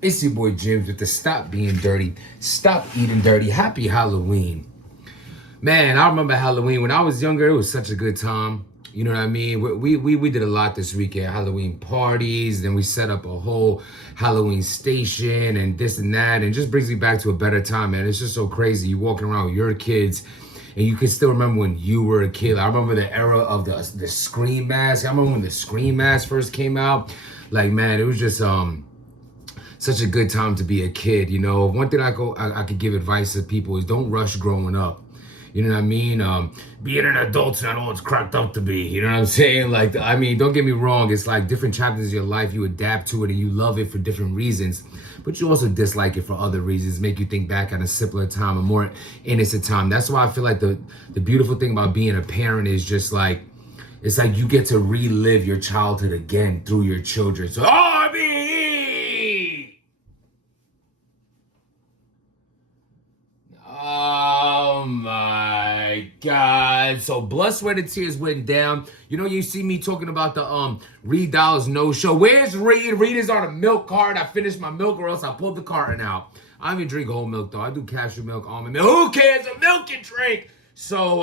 It's your boy James with the Stop Being Dirty, Stop Eating Dirty. Happy Halloween. Man, I remember Halloween. When I was younger, it was such a good time. You know what I mean? We did a lot this weekend. Halloween parties, then we set up a whole Halloween station and this and that. And it just brings me back to a better time, man. It's just so crazy. You walking around with your kids and you can still remember when you were a kid. I remember the era of the Scream mask. I remember when the Scream mask first came out. Like, man, it was just such a good time to be a kid. You know, one thing I could give advice to people is don't rush growing up. You know what I mean? Being an adult's not all it's cracked up to be. You know what I'm saying? Like, I mean, don't get me wrong. It's like different chapters of your life, you adapt to it and you love it for different reasons. But you also dislike it for other reasons, make you think back on a simpler time, a more innocent time. That's why I feel like the beautiful thing about being a parent is just like, it's like you get to relive your childhood again through your children. So, oh my God. So blood, sweat, and tears went down. You know, you see me talking about the Rbe Dollars no show. Where's Reed? Reed is on a milk cart. I finished my milk or else I pulled the carton out. I don't even drink whole milk though. I do cashew milk, almond milk. Who cares? A milk and drink. So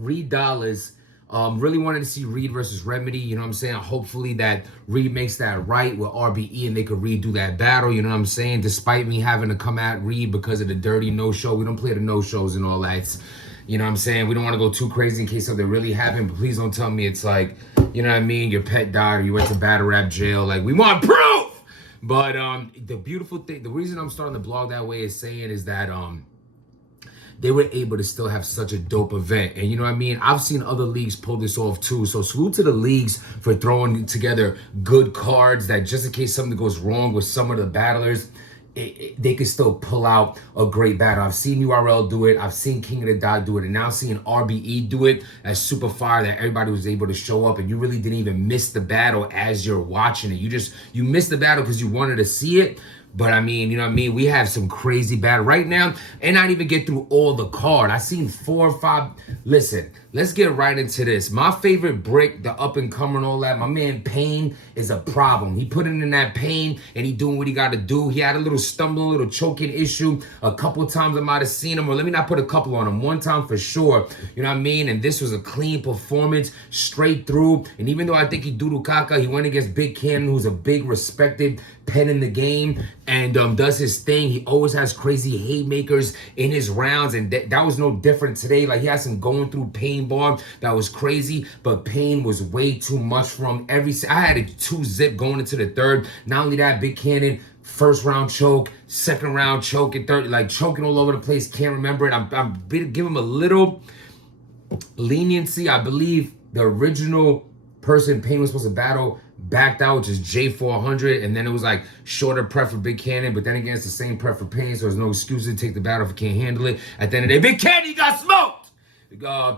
Rbe Dollars. Really wanted to see Reed versus Remedy, you know what I'm saying? Hopefully that Reed makes that right with RBE and they could redo that battle, you know what I'm saying? Despite me having to come at Reed because of the dirty no-show. We don't play the no-shows and all that. It's, you know what I'm saying? We don't want to go too crazy in case something really happened, but please don't tell me it's like, you know what I mean? Your pet died or you went to battle rap jail. Like, we want proof! But the beautiful thing, the reason I'm starting to blog that way is saying is that, they were able to still have such a dope event. And you know what I mean? I've seen other leagues pull this off too. So salute to the leagues for throwing together good cards that just in case something goes wrong with some of the battlers, they can still pull out a great battle. I've seen URL do it. I've seen King of the Dot do it. And now seeing RBE do it as super fire that everybody was able to show up and you really didn't even miss the battle as you're watching it. You missed the battle because you wanted to see it. But I mean, you know what I mean? We have some crazy battle right now and not even get through all the card. I seen 4 or 5. Listen, let's get right into this. My favorite brick, the up and comer and all that, my man Pain is a problem. He put in that pain and he doing what he got to do. He had a little stumble, a little choking issue. A couple times I might have seen him, or let me not put a couple on him. One time for sure, you know what I mean? And this was a clean performance straight through. And even though I think he doodle caca, he went against Big Cannon, who's a big respected pen in the game and does his thing. He always has crazy haymakers in his rounds, and that was no different today. Like, he had some going through Pain bar that was crazy, but Pain was way too much from I had a 2-zip going into the third. Not only that, Big Cannon, first round choke, second round choke, and third, like choking all over the place. Can't remember it. I'm give him a little leniency. I believe the original person Pain was supposed to battle backed out, which is J400, and then it was like shorter prep for Big Cannon, but then again, it's the same prep for Pain, so there's no excuse to take the battle if you can't handle it. At the end of the day, Big Cannon got smoked!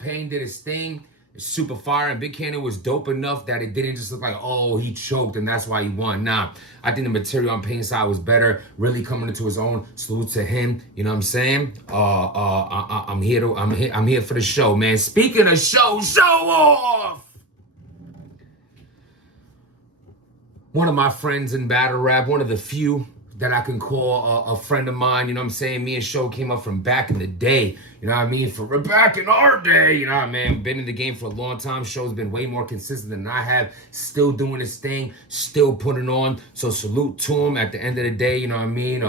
Pain did his thing, super fire, and Big Cannon was dope enough that it didn't just look like, oh, he choked and that's why he won. Nah, I think the material on Pain's side was better, really coming into his own. Salute to him, you know what I'm saying? I'm here for the show, man. Speaking of show off! One of my friends in battle rap, one of the few that I can call a friend of mine, you know what I'm saying? Me and Show came up from back in the day, you know what I mean? For back in our day, you know what I mean? Been in the game for a long time. Show's been way more consistent than I have. Still doing his thing, still putting on. So salute to him at the end of the day, you know what I mean?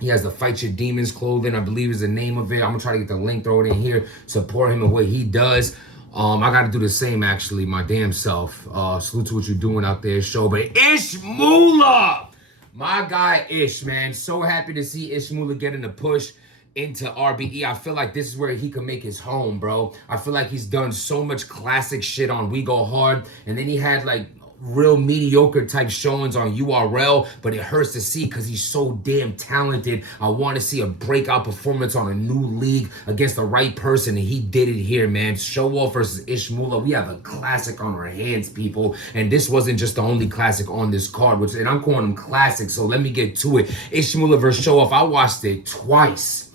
He has the Fight Your Demons clothing, I believe is the name of it. I'm gonna try to get the link, throw it in here, support him and what he does. I got to do the same, actually, my damn self. Salute to what you're doing out there, Show. But Ish Moolah, my guy Ish, man. So happy to see Ish Moolah getting the push into RBE. I feel like this is where he can make his home, bro. I feel like he's done so much classic shit on We Go Hard. And then he had, like, real mediocre type showings on URL, but it hurts to see because he's so damn talented. I want to see a breakout performance on a new league against the right person, and he did it here, man. Show Off versus Ish Moolah. We have a classic on our hands, people, and this wasn't just the only classic on this card, and I'm calling them classics, so let me get to it. Ish Moolah versus Show Off. I watched it twice.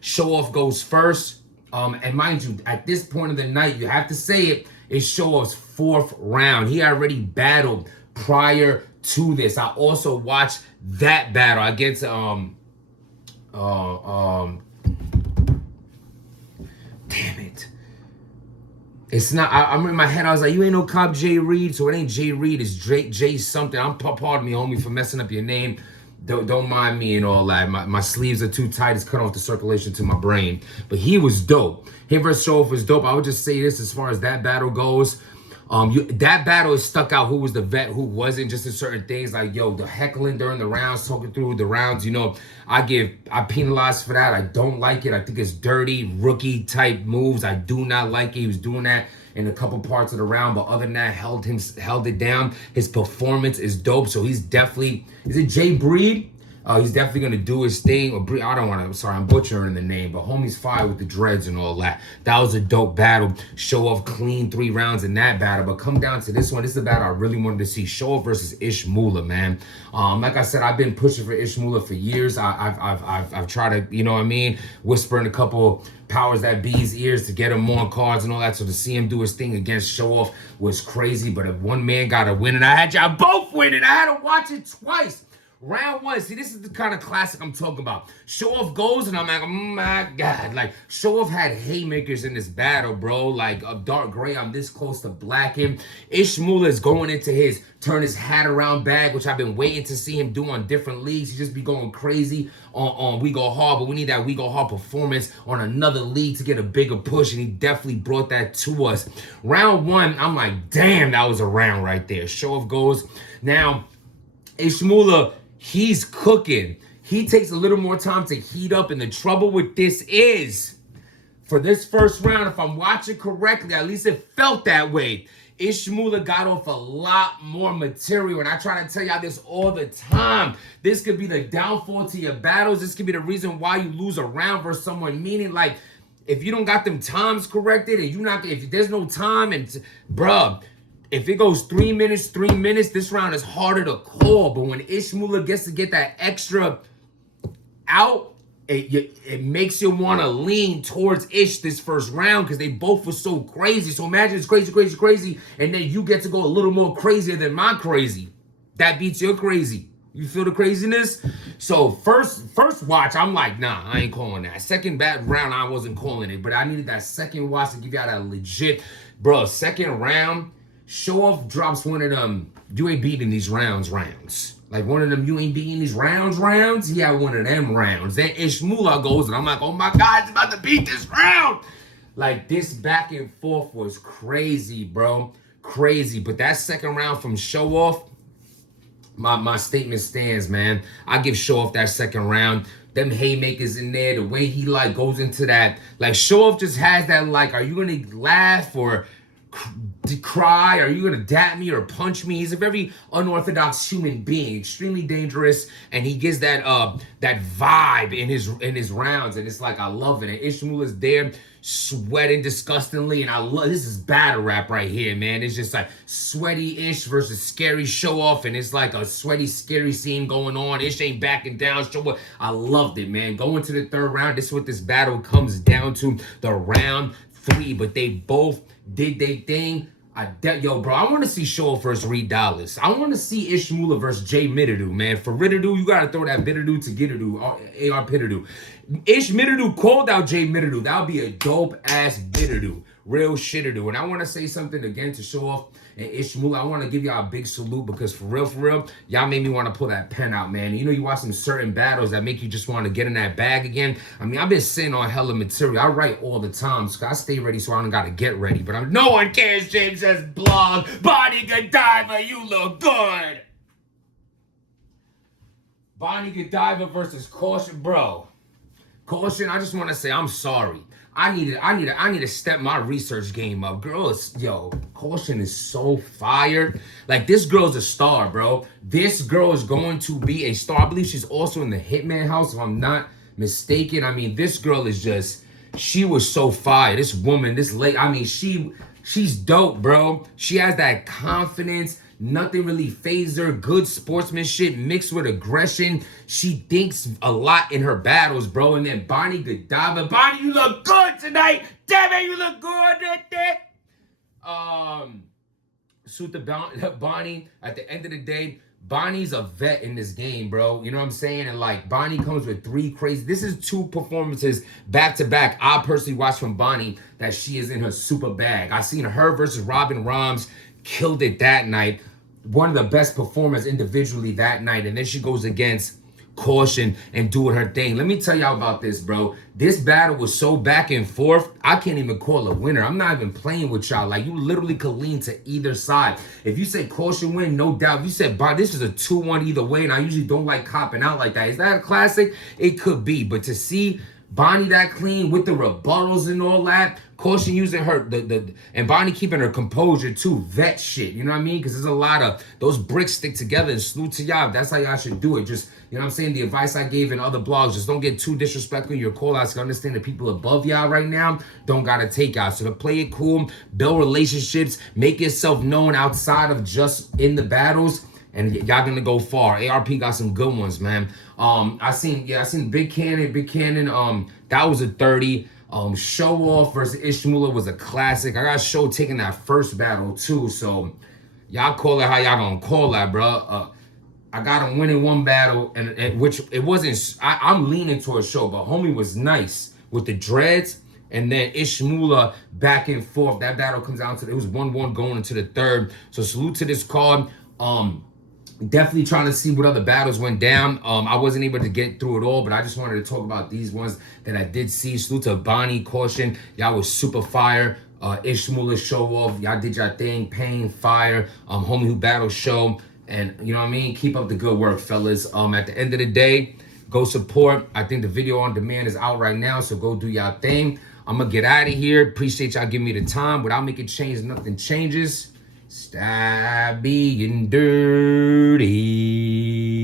Show Off goes first, and mind you, at this point of the night, you have to say it, it's Show Off's 4th round. He already battled prior to this. I also watched that battle against damn it. It's not. I'm in my head. I was like, you ain't no cop Jay Reed, so it ain't Jay Reed. It's Jay something. Pardon me, homie, for messing up your name. Don't mind me and all that. My sleeves are too tight. It's cut off the circulation to my brain. But he was dope. Him versus Showoff was dope. I would just say this as far as that battle goes. That battle is stuck out. Who was the vet? Who wasn't? Just in certain things like the heckling during the rounds, talking through the rounds. I penalize for that. I don't like it. I think it's dirty, rookie type moves. I do not like it. He was doing that in a couple parts of the round, but other than that, held it down. His performance is dope. So he's definitely. Is it Jay Breed? He's definitely gonna do his thing. I don't want to. Sorry, I'm butchering the name, but homie's fire with the dreads and all that. That was a dope battle. Showoff clean 3 rounds in that battle. But come down to this one. This is the battle I really wanted to see. Showoff versus Ishmula, man. Like I said, I've been pushing for Ishmula for years. I've tried to, whisper in a couple powers that be's ears to get him more cards and all that. So to see him do his thing against Showoff was crazy. But if one man got to win, and I had y'all both winning, I had to watch it twice. Round 1, see, this is the kind of classic I'm talking about. Showoff goes, and I'm like, oh my God. Like, Showoff had haymakers in this battle, bro. Like, a dark gray, I'm this close to blacking. Ishmula is going into his turn his hat around bag, which I've been waiting to see him do on different leagues. He just be going crazy on We Go Hard, but we need that We Go Hard performance on another league to get a bigger push, and he definitely brought that to us. Round 1, I'm like, damn, that was a round right there. Showoff goes. Now, Ishmula, he's cooking. He takes a little more time to heat up, and the trouble with this is, for this first round, if I'm watching correctly, at least it felt that way, Ishmula got off a lot more material, and I try to tell y'all this all the time. This could be the downfall to your battles. This could be the reason why you lose a round versus someone, meaning, like, if you don't got them times corrected, and if there's no time, and bruh, if it goes 3 minutes, this round is harder to call. But when Ishmula gets to get that extra out, it makes you want to lean towards Ish this first round because they both were so crazy. So imagine it's crazy, and then you get to go a little more crazier than my crazy. That beats your crazy. You feel the craziness? So first watch, I'm like, nah, I ain't calling that. Second round, I wasn't calling it, but I needed that second watch to give y'all that legit, bro. Second round, Showoff drops one of them, you ain't beating these rounds. Like one of them, you ain't beating these rounds. He had one of them rounds. Then Ishmula goes, and I'm like, oh my God, it's about to beat this round. Like, this back and forth was crazy, bro. Crazy. But that second round from Showoff, my statement stands, man. I give Showoff that second round. Them haymakers in there, the way he, like, goes into that. Like, Showoff just has that, like, are you going to laugh or cry? Are you gonna dap me or punch me? He's a very unorthodox human being, extremely dangerous, and he gives that that vibe in his rounds, and it's like, I love it. And Ishmula's there sweating disgustingly, and I love this is battle rap right here, man. It's just like sweaty Ish versus scary Showoff, and it's like a sweaty, scary scene going on. Ish ain't backing down. Showoff, I loved it, man. Going to the third round, this is what this battle comes down to. The round 3, but they both did their thing. Yo, bro, I want to see Showoff versus Reed Dallas. I want to see Ishmula versus Jay Midadu, man. For Ridadu, you got to throw that Bidadu to Gidadu, AR Pidadu. Ish Midadu called out Jay Midadu. That would be a dope-ass Bidadu. Real shitadu. And I want to say something again to Showoff and Ishmula. I want to give y'all a big salute because for real, y'all made me want to pull that pen out, man. You know, you watch some certain battles that make you just want to get in that bag again. I mean, I've been sitting on hella material. I write all the time, so I stay ready so I don't got to get ready. But no one cares, James says blog. Bonnie Godiva, you look good. Bonnie Godiva versus Caution, bro. Caution, I just want to say I'm sorry. I need to step my research game up. Caution is so fire. Like, this girl's a star, bro. This girl is going to be a star. I believe she's also in the Hitman House, if I'm not mistaken. I mean, this girl is just, she was so fire. This woman, this lady, I mean, she's dope, bro. She has that confidence. Nothing really phases her. Good sportsmanship mixed with aggression. She thinks a lot in her battles, bro. And then Bonnie Godiva. Bonnie, you look good tonight. Damn it, you look good. Suit the Bonnie. At the end of the day, Bonnie's a vet in this game, bro. You know what I'm saying? And like Bonnie comes with 3 crazy. This is 2 performances back to back. I personally watched from Bonnie that she is in her super bag. I seen her versus Robin Rams, killed it that night. One of the best performers individually that night. And then she goes against Caution and doing her thing. Let me tell y'all about this, bro. This battle was so back and forth, I can't even call a winner. I'm not even playing with y'all. Like, you literally could lean to either side. If you say Caution win, no doubt. If you said, "Bob, this is a 2-1 either way," and I usually don't like copping out like that. Is that a classic? It could be. But to see Bonnie that clean with the rebuttals and all that, Caution using her and Bonnie keeping her composure too, vet shit. You know what I mean? Because there's a lot of those bricks stick together. And salute to y'all. That's how y'all should do it. Just, you know what I'm saying? The advice I gave in other blogs, just don't get too disrespectful in your call outs. Understand the people above y'all right now don't gotta take y'all. So to play it cool, build relationships, make yourself known outside of just in the battles, and y'all gonna go far. ARP got some good ones, man. I seen Big Cannon. That was a 30. Show Off versus Ishmula was a classic. I got Show taking that first battle too. So y'all call it how y'all gonna call that, bro. I got him winning one battle, and which it wasn't. I'm leaning towards Show, but homie was nice with the dreads. And then Ishmula back and forth. That battle comes out to, it was 1-1 going into the third. So salute to this card. Definitely trying to see what other battles went down. I wasn't able to get through it all, but I just wanted to talk about these ones that I did see. Salute to Bonnie, Caution. Y'all was super fire. Ishmula, Show Off. Y'all did y'all thing. Pain, fire. Homie Who Battle Show. And you know what I mean? Keep up the good work, fellas. At the end of the day, go support. I think the video on demand is out right now, so go do y'all thing. I'm gonna get out of here. Appreciate y'all giving me the time. Without making change, nothing changes. Stop being dirty.